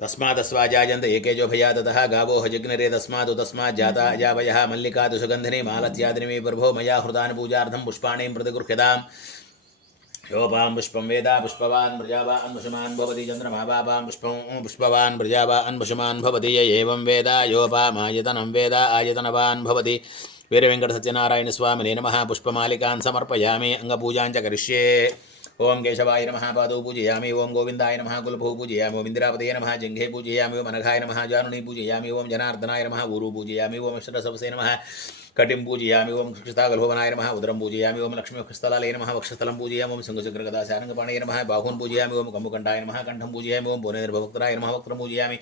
तस्मादस्वाजायन्त एकेजो भया ततः गावो हजग्नरे तस्मात् जाता अजावयः मल्लिका दुसुगन्धिनी मालत्यादिनी प्रभो मया हृदान् पूजार्थं पुष्पाणिं प्रतिगृह्यताम् योपां पुष्पं वेद पुष्पवान् प्रजावान् वशुमान् भवति चन्द्रमा वापां पुष्पं पुष्पवान् प्रजावान् वशुमान् भवति य एवं वेद योपामायतनं वेद आयतनवान् भवति वीरवेङ्कटसत्यनारायणस्वामिने नमः पुष्पमालिकान् समर्पयामि अङ्गपूजां च करिष्ये ओं केशवाय नमः पादौ पूजयामि ओं गोविन्दाय नमः कुलभौ पूजयामि ओं इन्दिरापतये नमः जङ्घे पूजयामि ओं अनघाय नमः जानुनी पूजयामि ओं जनार्दनाय नमः ऊरु पूजयामि ओं अक्षरसवसे नमः कटिं पूजयामि ओं कृष्णस्थागल्भवनाय नमः उदरं पूजयामि ओं लक्ष्मीवक्षस्थलालये नमः वक्षस्थलं पूजयामि ओं शङ्खचक्रगदासारङ्गपाणये नमः बाहून् पूजयामि ओं कम्बुकण्ठाय नमः कण्ठं पूजयामि ओं भुवनेर्भवक्त्राय नमः वक्त्रं पूजयामि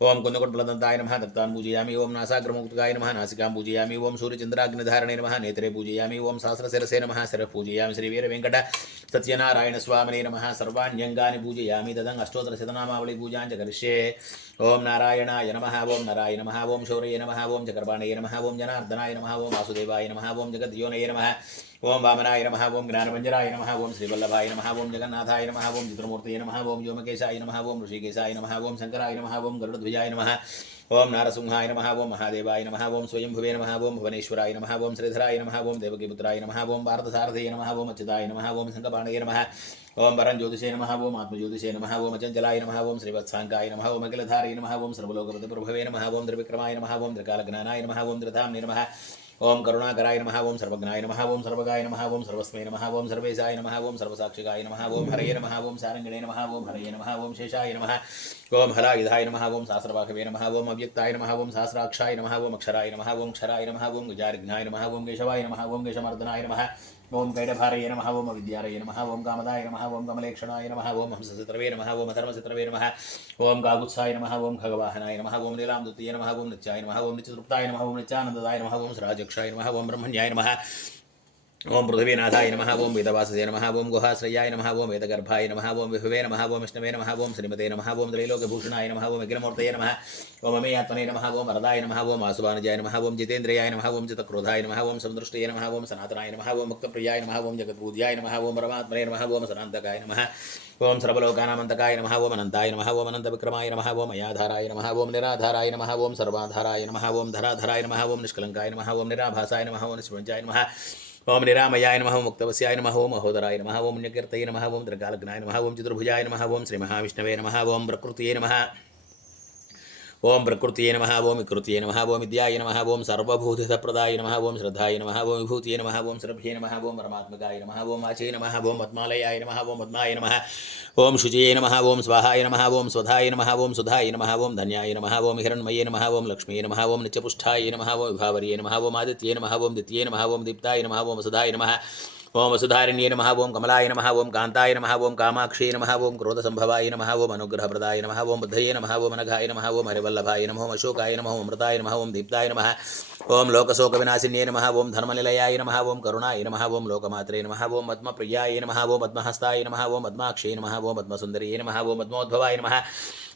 ओं कुन्दकुण्डलदन्ताय नमः दत्तान् पूजयामि ओं नासाग्रमुक्तकाय नमः नासिकां पूजयामि ओं सूर्यचन्द्राग्निधारणे नमः नेत्रे पूजयामि ओं सहस्रशिरसे नमः शिरः पूजयामि श्रीवीरवेङ्कट सत्यनारायणस्वामिने नमः सर्वाण्यङ्गानि पूजयामि तदङ्ग अष्टोत्तरशतनामावळि पूजां च करिष्ये ओं नारायणाय नमः ओं नराय नमः ओं शौर्ये नमः ओं चकर्पाणये नमः ओं जनार्दनाय नमः ओं वासुदेवाय नमः ओं जगद्योनये नमः ओं वामनाय नमः ओं ज्ञानमञ्जनाय नमः ओं श्रीवल्लभाय नमः ओं जगन्नाथाय नमः ओं चित्रमूर्तये नमः ओं व्योमकेशाय नमः ओं ऋषिकेशाय नमः ओं शङ्कराय नमः ओं गरुडध्वजाय नमः ओं नारसिंहाय नमः ओं महादेवाय नमः ओं स्वयंभुवे नमः ओं भुवनेश्वराय नमः ओं श्रीधराय नमः ओं देवकीपुत्राय नमः ओं पार्थसारथये नमः ओं अच्युताय नमः ओं शङ्खपाणये नमः ओं परञ्ज्योतिषे नमः ओं आत्मज्योतिषे नमः ओं अचञ्चलाय नमः ओं श्रीवत्साङ्काय नमः ओं अखिलधारये नमः ओं सर्वलोकप्रभवे नमः ओं त्रिविक्रमाय नमः ओं त्रिकालज्ञानाय नमः ओं त्रिधाम्ने नमः ओं करुणाकराय नमः ओं सर्वज्ञाय नमः ओं सर्वगाय नमः ओं सर्वस्मै नमः ओं सर्वेशाय नमः ओं सर्वसाक्षिकाय नमः ओं हरये नमः ओं सारङ्गिणे नमः ओं हरये नमः ओं शेषाय नमः ओं हलायुधाय नमः ओं सहस्रबाहवे नमः ओं अव्यक्ताय नमः ओं सहस्राक्षाय नमः ओं अक्षराय नमः ओं क्षराय नमः ओं गजारिघ्नाय नमः ओं केशवाय नमः ओं केशमर्दनाय नमः ओं कैडभारये नमः ओं विद्यारये नमः ओं कामदाय नमः ओं कमलेक्षणाय नमः ओं हंसचित्रवे नमः ओं धर्मचित्रवे नमः ओं गागुत्साय नमः ओं खगवाहनाय नमः ओं नीलाम्बुद्धिये नमः ओं नित्याय नमः ओं नित्यतृप्ताय नमः ओं नित्यानन्ददाय नमः ओं राजक्षाय नमः ओं ब्रह्मण्याय नमः ओं पृथ्वीनाथाय नमः ओं वेदवाससे नमः ओं गुहाश्रयाय नमः ओं वेदगर्भाय नमः ओं विभवे नमः ओं विष्णवे नमः ओं श्रीमते नमः ओं त्रैलोक्यभूषणाय नमः ओं अखिलमूर्तये नमः ओं अमेयात्मने नमः ओं वरदाय नमः ओं वासुभानुजाय नमः ओं जितेन्द्रियाय नमः ओं चित्तक्रोधाय नमः ओं समदृष्टये नमः ओं सनातनाय नमः ओं मुक्तप्रियाय नमः ओं जगत्पूज्याय नमः ओं परमात्मने नमः ओं सनान्तकाय नमः ओं सर्वलोकानामन्तकाय नमः ओं अनन्ताय नमः ओं अनन्तविक्रमाय नमः ओं अयाधाराय नमः ओं निराधाराय नमः ओं सर्वाधाराय नमः ओं धराधराय नमः ओं निष्कलङ्काय नमः ओं निराभासाय नमः ओं निष्पञ्चाय नमः ओं निरामयाय नमः ओं मुक्तवस्याय नमः ओं महोदराय नमः ओं पुण्यकीर्तये नमः ओं त्रिकालज्ञाय नमः ओं चतुर्भुजाय नमः ओं श्रीमहाविष्णवे नमः ओं प्रकृतये नमः ओं प्रकृतये नमः ओं विकृतये नमः ओं विद्याय नमः ओं सर्वभूतप्रदाय नमः ओं श्रद्धाय नमः ओं विभूतये नमः ओं श्रभ्ये नमः ओं परमात्मकाय नमः ओं वाचे नमः ओं पद्मालयाय नमः ओं पद्माय नमः ओं शुचये नमः ओं स्वाहाय नमः ओं स्वधाय नमः ओं सुधाय नमः ओं धन्याय नमः ओं हिरण्मये नमः ओं लक्ष्मीये नमः ओं नित्यपुष्ठाय नमः ओं विभावर्ये नमः ओं आदित्ये नमः ओं द्वितीये नमः ओं दीप्ताय नमः ओं वसुधाय नमः ओं वसुधारिण्ये नमः ओं कमलाय नमः ओं कान्ताय नमः ओं कामाक्षये नमः ओं क्रोधसम्भवाय नमः ओं अनुग्रहप्रदाय नमः ओं बुद्धये नमः ओं अनघाय नमः ओं हरिवल्लभाय नमः ओं अशोकाय नमः ओं अमृताय नमः ओं दीप्ताय नमः ओं लोकशोकविनाशिन्ये नमः ओं धर्मनिलयाय नमः ओं करुणाय नमः ओं लोकमात्रे नमः ओं पद्मप्रियाय नमः ओं पद्महस्ताय नमः ओं पद्माक्षये नमः ओं पद्मसुन्दर्ये नमः ओं पद्मोद्भवाय नमः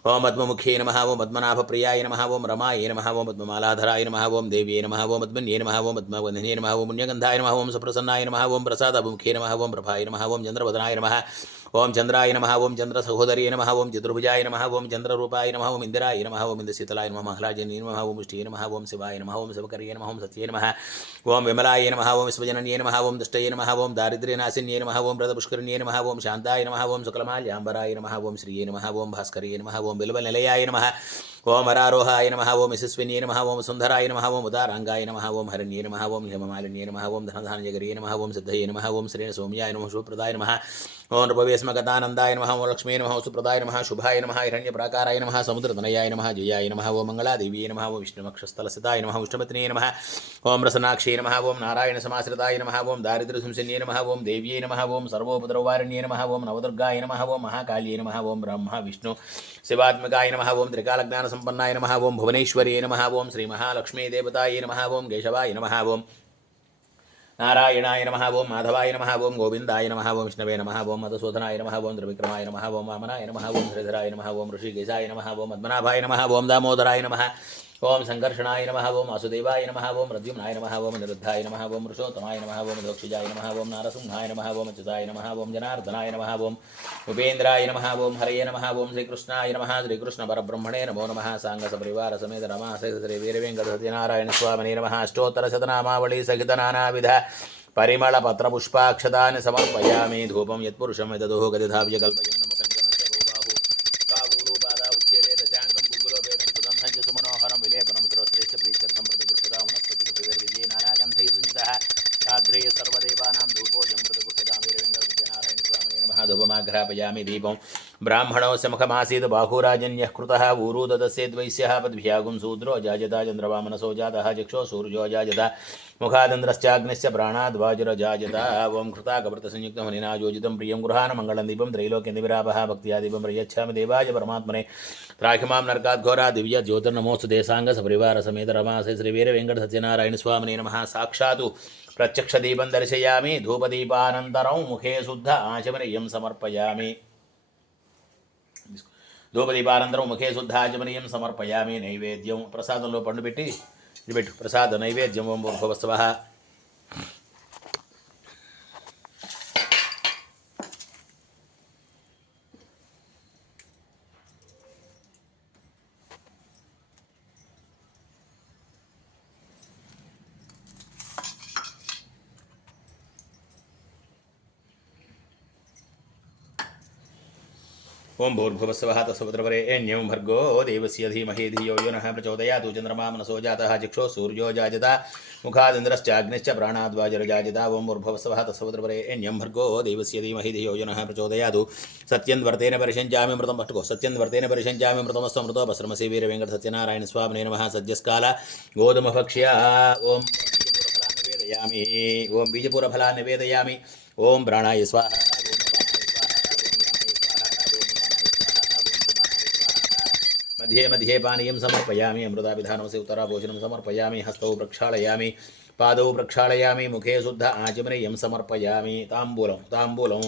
ओं पद्ममुखे नमः ओं पद्मनाभप्रियाय नमः ओं रमाय नमः ओं पद्ममालाधराय नमः ओं देव्ये नमः ओं पद्मन्ये नमः ओं पद्मवन्धन्ये नमः ओं पुण्यगन्धाय नमः ओं सुप्रसन्नाय नमः ओं प्रसादमुखे नमः ओं प्रभाय नमः ओं चन्द्रवदनाय नमः ओं चन्द्राय नमः ओं चन्द्रसहोदर्ये नमः ओं चतुर्भुजाय नमः ओं चन्द्ररूपाय नमः ओं इन्दिराय नमः ओं इन्दुशीतलाय नमः महलाजन्ये नमः ओं पुष्टिये नमः ओं शिवाय नमः ओं शिवकर्ये नमः ओं सत्ये नमः ओं विमलाय नमः ओं विश्वजनन्ये नमः ओं दुष्टये नमः ओं दारिद्र्यनाशिन्ये नमः ओं व्रतपुष्करिण्ये नमः ओं शान्ताय नमः ओं शुक्लमाल्याम्बराय नमः ओं श्रिये नमः ओं भास्कर्ये नमः ओं बिल्वनिलयाय नमः ओं वरारोहाय नमः ओं यशस्विन्ये नमः ओं सुन्दराय नमः ओं उदाराङ्गाय नमः ओं हरण्ये नमः ओं हेममालिन्ये नमः ओं धनधान्यगर्ये नमः ओं सिद्धये नमः ओं श्रेणसौम्याय नमः शुभप्रदाय नमः ओं नृपवेस्मगतानन्दाय नमः ओं लक्ष्मी नमः सुप्रदाय नमः शुभाय नमः हिरण्यप्राकाराय नमः समुद्रतनयाय नमः जयाय नमः ओं मङ्गलादेव्ये नमः ओं विष्णुवक्षस्थलस्थिताय नमः विष्णुपत्न्ये नमः ओं रसनाक्षे नमः ओं नारायणसमाश्रिताय नमः ओं दारिद्र्यसंशन्ये नमः ओं देव्ये नमः ओं सर्वोपद्रववारिण्ये नमः ओं नवदुर्गाय नमः ओं महाकाल्ये नमः ओं ब्रह्म विष्णु शिवात्मकाय नमः ओं त्रिकालज्ञानसम्पन्नाय नमः ओं भुवनेश्वर्ये नमः ओं श्रीमहालक्ष्मी देवताय नमः ओं केशवाय नमः ओं नारायणाय नमः ओं माधवाय नमः ओं गोविन्दाय नमः ओं विष्णवे नमः ओं मधुसूदनाय नमः ओं त्रिविक्रमाय नमः ओं वामनाय नमः ओं श्रीधराय नमः ओं ऋषिकेशाय नमः ओं पद्मनाभाय नमः ओं दामोदराय नमः ओम संकर्षणाय नमः ओम वासुदेवाय नमः ओम प्रद्युम्नाय नमः ओम निरुद्धाय नमः ओम वृषोत्तमाय नमः ओम धोक्षजाय नमः ओम नारसिंहाय नमः ओम अच्युताय नमः ओम जनार्दनाय नमः ओम उपेन्द्राय नमः ओम हरये नमः ओम श्रीकृष्णाय नमः श्रीकृष्ण परब्रह्मणे नमो नमः सांग सपरिवार समेत रमा श्री वीरवेंकट सत्यनारायण स्वामिने नमः अष्टोत्तर शतनामावली सहित नानाविध परिमल पत्र पुष्पाक्षतानि समर्पयामि धूपं यत्पुरुषं यददोः गदिधाव्य कल्पयन् मुखं चमस्य भूबाहु कावूरु पादा उच्यते दशाङ्गं गुगुलोपेतं सुतं सञ्च सुमनोहरं विलेपनं सुरश्रेष्ठ प्रीत्यर्थं प्रतिगृह्यतां वनस्पतिभिर्विजये नानागन्धैः सुञ्जितः साग्रे सर्वदेवानां धूपोऽयं प्रतिगृह्यतां वीरवेङ्कट सत्यनारायण स्वामिने नमः धूपमाघ्रापयामि दीपं ब्राह्मणोऽस्य मुखमासीत् बाहुराजन्यः कृतः ऊरू ददस्येद्वैश्यः पद्भ्यागुं शूद्रो जायता चन्द्रमा मनसो जातः चक्षो सूर्यो जायत मुखादन्द्रश्चाग्निश्च प्राणाद्वाजुरजायता ओं कृताकवृतसंयुक्तमनिना योजितं प्रियं गृहाण मङ्गलं दीपं त्रैलोक्यनिविरापः भक्त्या दीपं प्रयच्छामि देवाय परमात्मने त्राहिमां नरकाद्घोरा दिव्य ज्योतिर्नमोस्तु देशाङ्ग सपरिवार समेत रमासे श्रीवीरवेङ्कट सत्यनारायण स्वामिने नमः साक्षात् प्रत्यक्षदीपं दर्शयामि धूपदीपानन्तरं मुखे शुद्ध आचमनीयं समर्पयामि ధూపదీపానంతరం ముఖే శుద్ధాచమనీయం సమర్పయామి నైవేద్యం ప్రసాదంలో పండు పెట్టి ఇది పెట్టు ప్రసాద నైవేద్యం ఓం భూర్భువస్సవః ओं भूर्भुवस्सवः तत्सवितुर्वरेण्यं भर्गो देवस्य धीमहि धियो यो नः प्रचोदयात् चन्द्रमा मनसो जातः चक्षुः सूर्यो जायत मुखादिन्द्रश्चाग्निश्च प्राणाद्वाजुरजायता ओं भूर्भुवस्सवः तत्सवितुर्वरेण्यं भर्गो देवस्य धीमहि धियो यो नः प्रचोदयात् सत्यन्वर्तेन परिषञ्चामि मृतं पष्टुको सत्यन्वर्तेन परिषञ्चामि मृतमस्तु मृतोपश्रमसि वीरवेङ्कट सत्यनारायण स्वामिने नमः सद्यस्काल गोधूमभक्ष्या ओं निवेदयामि ओं बीजपूरफलान् निवेदयामि ओं प्राणाय स्वाहा मध्ये मध्ये पानीयं समर्पयामि अमृताभिधानमसि उत्तराभोजनं समर्पयामि हस्तौ प्रक्षालयामि पादौ प्रक्षालयामि मुखे शुद्ध आचमनीयं समर्पयामि ताम्बूलं